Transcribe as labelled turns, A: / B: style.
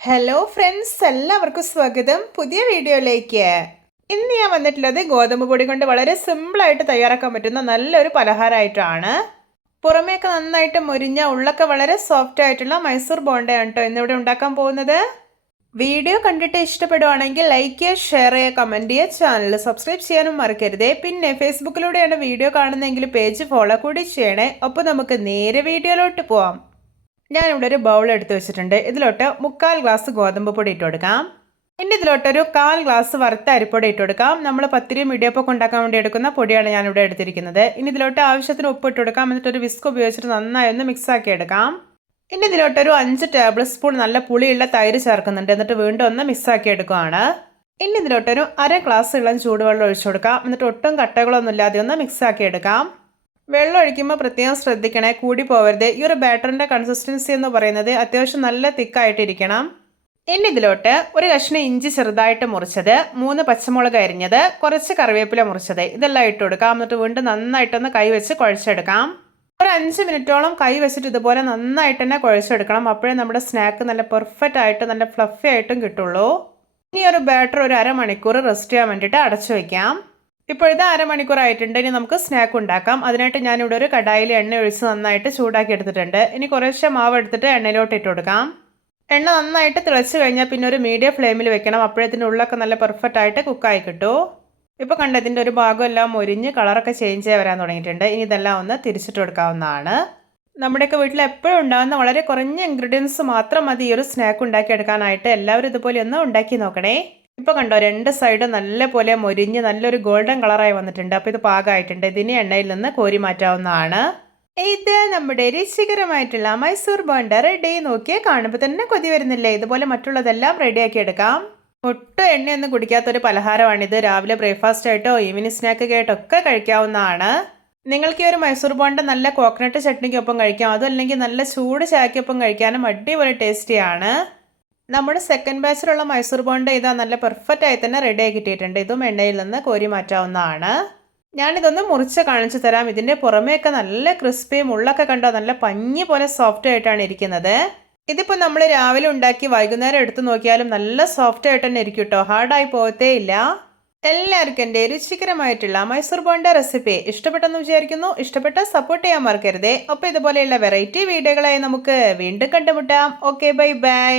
A: Hello friends എല്ലാവർക്കും സ്വാഗതം. പുതിയ വീഡിയോയിലേക്ക്. ഇന്ന് ഞാൻ വന്നിട്ടുള്ളത് ഗോതമ്പ് പൊടി കൊണ്ട് വളരെ സിമ്പിളായിട്ട് തയ്യാറാക്കാൻ പറ്റുന്ന നല്ലൊരു പലഹാരമായിട്ടാണ്. പുറമേയൊക്കെ നന്നായിട്ട് മുരിഞ്ഞ ഉള്ളൊക്കെ വളരെ സോഫ്റ്റ് ആയിട്ടുള്ള മൈസൂർ ബോണ്ടയാണ് കേട്ടോ ഇന്നിവിടെ ഉണ്ടാക്കാൻ പോകുന്നത്. വീഡിയോ കണ്ടിട്ട് ഇഷ്ടപ്പെടുവാണെങ്കിൽ ലൈക്ക് ചെയ്യുക ഷെയർ ചെയ്യുക കമന്റ് ചെയ്യുക. ചാനൽ സബ്സ്ക്രൈബ് ചെയ്യാനും മറക്കരുതേ. പിന്നെ ഫേസ്ബുക്കിലൂടെയാണ് വീഡിയോ കാണുന്നതെങ്കിൽ പേജ് ഫോളോ കൂടി ചെയ്യണേ. അപ്പോൾ നമുക്ക് നേരെ വീഡിയോയിലോട്ട് പോവാം. ഞാനിവിടെ ഒരു ബൗൾ എടുത്ത് വെച്ചിട്ടുണ്ട്. ഇതിലോട്ട് മുക്കാൽ ഗ്ലാസ് ഗോതമ്പ് പൊടി ഇട്ട് കൊടുക്കാം. ഇനി ഇതിലോട്ടൊരു കാൽ ഗ്ലാസ് വറുത്ത അരിപ്പൊടി ഇട്ട് കൊടുക്കാം. നമ്മൾ പത്തിരിയും ഇടിയപ്പൊക്കെ ഉണ്ടാക്കാൻ വേണ്ടി എടുക്കുന്ന പൊടിയാണ് ഞാനിവിടെ എടുത്തിരിക്കുന്നത്. ഇനി ഇതിലോട്ട് ആവശ്യത്തിന് ഉപ്പ് ഇട്ട് കൊടുക്കാം. എന്നിട്ട് ഒരു വിസ്ക് ഉപയോഗിച്ചിട്ട് നന്നായി ഒന്ന് മിക്സ് ആക്കി എടുക്കാം. ഇനി ഇതിലോട്ടൊരു അഞ്ച് ടേബിൾ സ്പൂൺ നല്ല പുളിയുള്ള തൈര് ചേർക്കുന്നുണ്ട്. എന്നിട്ട് വീണ്ടും ഒന്ന് മിക്സ് ആക്കി എടുക്കുകയാണ് ഇനി ഇതിലോട്ടൊരു അര ഗ്ലാസ് ഇളം ചൂടുവെള്ളം ഒഴിച്ചു കൊടുക്കാം. എന്നിട്ട് ഒട്ടും കട്ടകളൊന്നും ഇല്ലാതെ ഒന്ന് മിക്സ് ആക്കി എടുക്കാം. വെള്ളം ഒഴിക്കുമ്പോൾ പ്രത്യേകം ശ്രദ്ധിക്കണേ. കൂടി പോവരുത്. ഈ ഒരു ബാറ്ററിന്റെ കൺസിസ്റ്റൻസി എന്ന് പറയുന്നത് അത്യാവശ്യം നല്ല തിക്കായിട്ടിരിക്കണം. ഇനി ഇതിലോട്ട് ഒരു കഷ്ണം ഇഞ്ചി ചെറുതായിട്ട് മുറിച്ചത്. മൂന്ന് പച്ചമുളക് അരിഞ്ഞത്. കുറച്ച് കറിവേപ്പില മുറിച്ചത്. ഇതെല്ലാം ഇട്ട് കൊടുക്കാം. എന്നിട്ട് വീണ്ടും നന്നായിട്ടൊന്ന് കൈ വെച്ച് കുഴച്ചെടുക്കാം. ഒരു അഞ്ച് മിനിറ്റോളം കൈ വെച്ചിട്ട് ഇതുപോലെ നന്നായിട്ട് തന്നെ കുഴച്ചെടുക്കണം. അപ്പോഴേ നമ്മുടെ സ്നാക്ക് നല്ല പെർഫെക്റ്റ് ആയിട്ട് നല്ല ഫ്ലഫി ആയിട്ടും കിട്ടുള്ളൂ. ഇനി ഒരു ബാറ്റർ ഒരു അരമണിക്കൂർ റെസ്റ്റ് ചെയ്യാൻ വേണ്ടിയിട്ട് അടച്ചു വയ്ക്കാം ഇപ്പോൾ അരമണിക്കൂർ ആയിട്ടുണ്ട് ഇനി നമുക്ക് സ്നാക്ക് ഉണ്ടാക്കാം. അതിനായിട്ട് ഞാനിവിടെ ഒരു കടായിൽ എണ്ണ ഒഴിച്ച് നന്നായിട്ട് ചൂടാക്കി എടുത്തിട്ടുണ്ട്. ഇനി കുറേശ്ശെ മാവ് എടുത്തിട്ട് എണ്ണയിലോട്ട് ഇട്ട് കൊടുക്കാം. എണ്ണ നന്നായിട്ട് തിളച്ച് കഴിഞ്ഞാൽ പിന്നെ ഒരു മീഡിയം ഫ്ലെയിമിൽ വെക്കണം. അപ്പോഴത്തിന് ഉള്ളൊക്കെ നല്ല പെർഫെക്റ്റ് ആയിട്ട് കുക്കായി കിട്ടും. ഇപ്പോൾ കണ്ട ഇതിന്റെ ഒരു ഭാഗം എല്ലാം മൊരിഞ്ഞ് കളറൊക്കെ ചേഞ്ച് ചെയ്യാൻ വരാൻ തുടങ്ങിയിട്ടുണ്ട്. ഇനി ഇതെല്ലാം ഒന്ന് തിരിച്ചിട്ട് കൊടുക്കാവുന്നതാണ്. നമ്മുടെയൊക്കെ വീട്ടിൽ എപ്പോഴും ഉണ്ടാകുന്ന വളരെ കുറഞ്ഞ ഇൻഗ്രീഡിയൻസ് മാത്രം മതി ഈ ഒരു സ്നാക്ക് ഉണ്ടാക്കി ഉണ്ടാക്കിയെടുക്കാനായിട്ട്. എല്ലാവരും ഇതുപോലെ ഒന്ന് ഉണ്ടാക്കി നോക്കണേ. ഇപ്പോൾ കണ്ടോ രണ്ട് സൈഡും നല്ലപോലെ മൊരിഞ്ഞ് നല്ലൊരു ഗോൾഡൻ കളറായി വന്നിട്ടുണ്ട്. അപ്പോൾ ഇത് പാകമായിട്ടുണ്ട്. ഇതിനെ എണ്ണയിൽ നിന്ന് കോരി മാറ്റാവുന്നതാണ്. ഇത് നമ്മുടെ രുചികരമായിട്ടുള്ള മൈസൂർ ബോണ്ട റെഡി നോക്കിയാൽ കാണുമ്പോൾ തന്നെ കൊതി വരുന്നില്ലേ? ഇതുപോലെ മറ്റുള്ളതെല്ലാം റെഡിയാക്കി എടുക്കാം. ഒട്ടും എണ്ണയൊന്നും കുടിക്കാത്തൊരു പലഹാരമാണിത്. രാവിലെ ബ്രേക്ക്ഫാസ്റ്റ് ആയിട്ടോ ഈവനിങ് സ്നാക്ക് ആയിട്ടോ ഒക്കെ കഴിക്കാവുന്നതാണ്. നിങ്ങൾക്ക് ഈ ഒരു മൈസൂർ ബോണ്ട നല്ല കോക്കനട്ട് ചട്നിക്കൊപ്പം കഴിക്കാം. അതും അല്ലെങ്കിൽ നല്ല ചൂട് ചായക്കൊപ്പം കഴിക്കാനും അടിപൊളി ടേസ്റ്റിയാണ് നമ്മുടെ സെക്കൻഡ് ബാച്ചിലുള്ള മൈസൂർ ബോണ്ട ഇതാ നല്ല പെർഫെക്റ്റ് ആയി തന്നെ റെഡി ആയി കിട്ടിയിട്ടുണ്ട്. ഇതും എണ്ണയിൽ നിന്ന് കോരി മാറ്റാവുന്നതാണ്. ഞാനിതൊന്ന് മുറിച്ച് കാണിച്ചു തരാം. ഇതിന്റെ പുറമേയൊക്കെ നല്ല ക്രിസ്പിയും ഉള്ളൊക്കെ കണ്ടോ? നല്ല പഞ്ഞി പോലെ സോഫ്റ്റ് ആയിട്ടാണ് ഇരിക്കുന്നത്. ഇതിപ്പോൾ നമ്മൾ രാവിലെ ഉണ്ടാക്കി വൈകുന്നേരം എടുത്തു നോക്കിയാലും നല്ല സോഫ്റ്റ് ആയിട്ട് തന്നെ ഇരിക്കും കേട്ടോ. ഹാർഡായി പോകത്തേ ഇല്ല. എല്ലാവർക്കും എന്റെ രുചികരമായിട്ടുള്ള മൈസൂർ ബോണ്ട റെസിപ്പി ഇഷ്ടപ്പെട്ടെന്ന് വിചാരിക്കുന്നു. ഇഷ്ടപ്പെട്ട സപ്പോർട്ട് ചെയ്യാൻ മറക്കരുതേ. അപ്പോൾ ഇതുപോലെയുള്ള വെറൈറ്റി വീഡിയോകളായി നമുക്ക് വീണ്ടും കണ്ടുമുട്ടാം. Okay bye bye